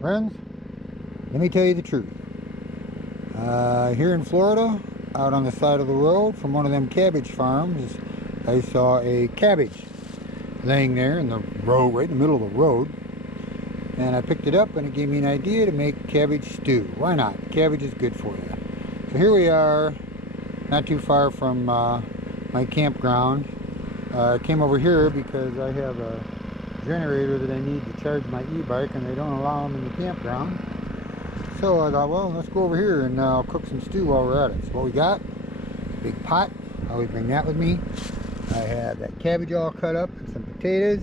Friends, let me tell you the truth. Here in Florida, out on the side of the road from one of them cabbage farms, I saw a cabbage laying there in the road, right in the middle of the road. And I picked it up and it gave me an idea to make cabbage stew. Why not? Cabbage is good for you. So here we are, not too far from my campground. I came over here because I have a generator that I need to charge my e-bike and they don't allow them in the campground. So I thought, well, let's go over here and I'll cook some stew while we're at it. So what we got, big pot, I always bring that with me. I have that cabbage all cut up and some potatoes.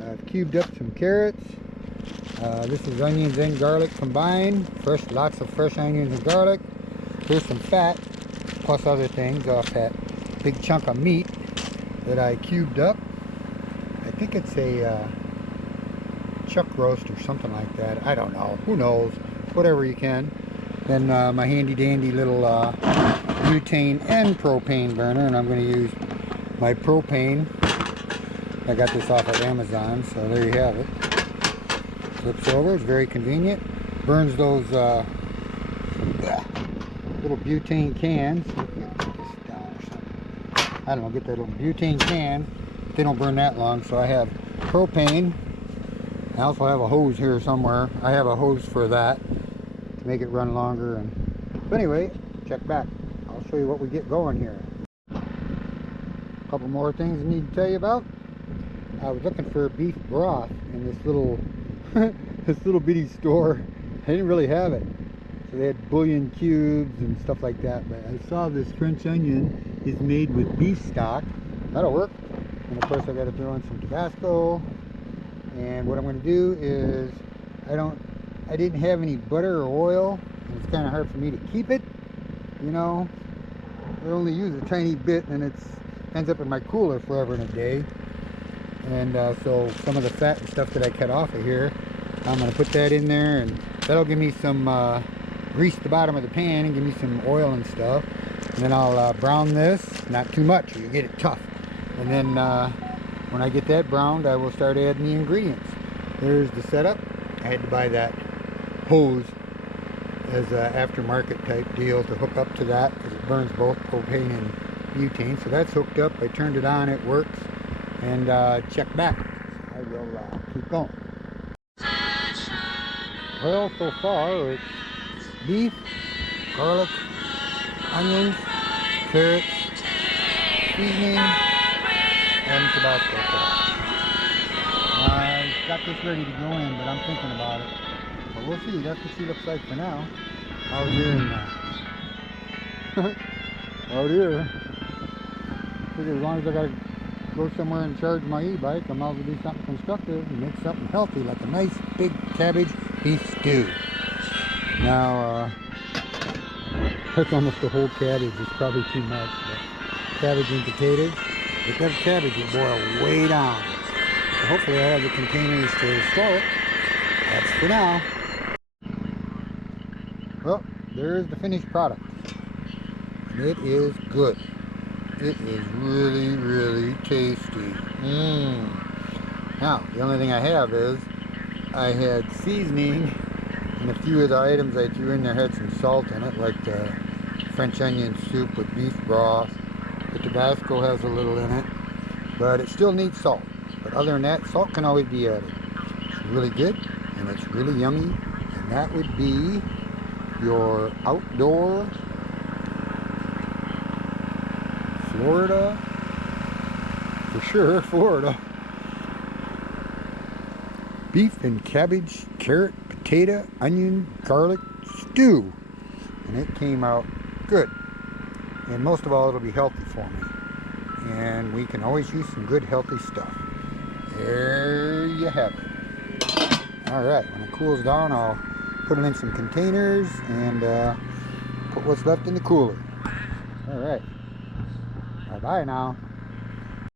I've cubed up some carrots. This is onions and garlic combined. Lots of fresh onions and garlic. Here's some fat, plus other things off that big chunk of meat that I cubed up. I think it's a chuck roast or something like that. I don't know. Who knows? Whatever you can. Then my handy dandy little butane and propane burner, and I'm going to use my propane. I got this off of Amazon, so there you have it. Flips over. It's very convenient. Burns those little butane cans. I don't know, get that little butane can. They don't burn that long, so I have propane. I also have a hose here somewhere. I have a hose for that to make it run longer. But anyway, check back. I'll show you what we get going here. A couple more things I need to tell you about. I was looking for beef broth in this little this little bitty store. I didn't really have it. So they had bouillon cubes and stuff like that, but I saw this French onion is made with beef stock. That'll work. And of course I got to throw in some Tabasco. And what I'm going to do is I didn't have any butter or oil, and it's kind of hard for me to keep it, you know. I only use a tiny bit and it ends up in my cooler forever and a day. And so some of the fat and stuff that I cut off of here, I'm going to put that in there, and that'll give me some grease the bottom of the pan and give me some oil and stuff. And then I'll brown this, not too much, you get it tough. And then when I get that browned, I will start adding the ingredients. There's the setup. I had to buy that hose as an aftermarket type deal to hook up to that because it burns both propane and butane. So that's hooked up. I turned it on, it works. And check back. I will keep going. Well, so far it's beef, garlic, onions, carrots, seasoning, and Tabasco sauce. I got this ready to go in, but I'm thinking about it. But we'll see. That's what she looks like for now. Out here in out here. Figure as long as I gotta go somewhere and charge my e-bike, I might as well do something constructive and make something healthy, like a nice big cabbage beef stew. Now, that's almost a whole cabbage. It's probably too much. But cabbage and potatoes. But that cabbage will boil way down. So hopefully I have the containers to store it. That's for now. Well, there's the finished product. It is good. It is really, really tasty. Now, the only thing I have is I had seasoning, and a few of the items I threw in there had some salt in it, like the French onion soup with beef broth. The Tabasco has a little in it, but it still needs salt. But other than that, salt can always be added. It's really good, and it's really yummy, and that would be your outdoor Florida, for sure, Florida, beef and cabbage, carrot, potato, onion, garlic stew. And it came out good. And most of all, it'll be healthy for me. And we can always use some good healthy stuff. There you have it. Alright, when it cools down, I'll put it in some containers and put what's left in the cooler. Alright. Bye-bye now.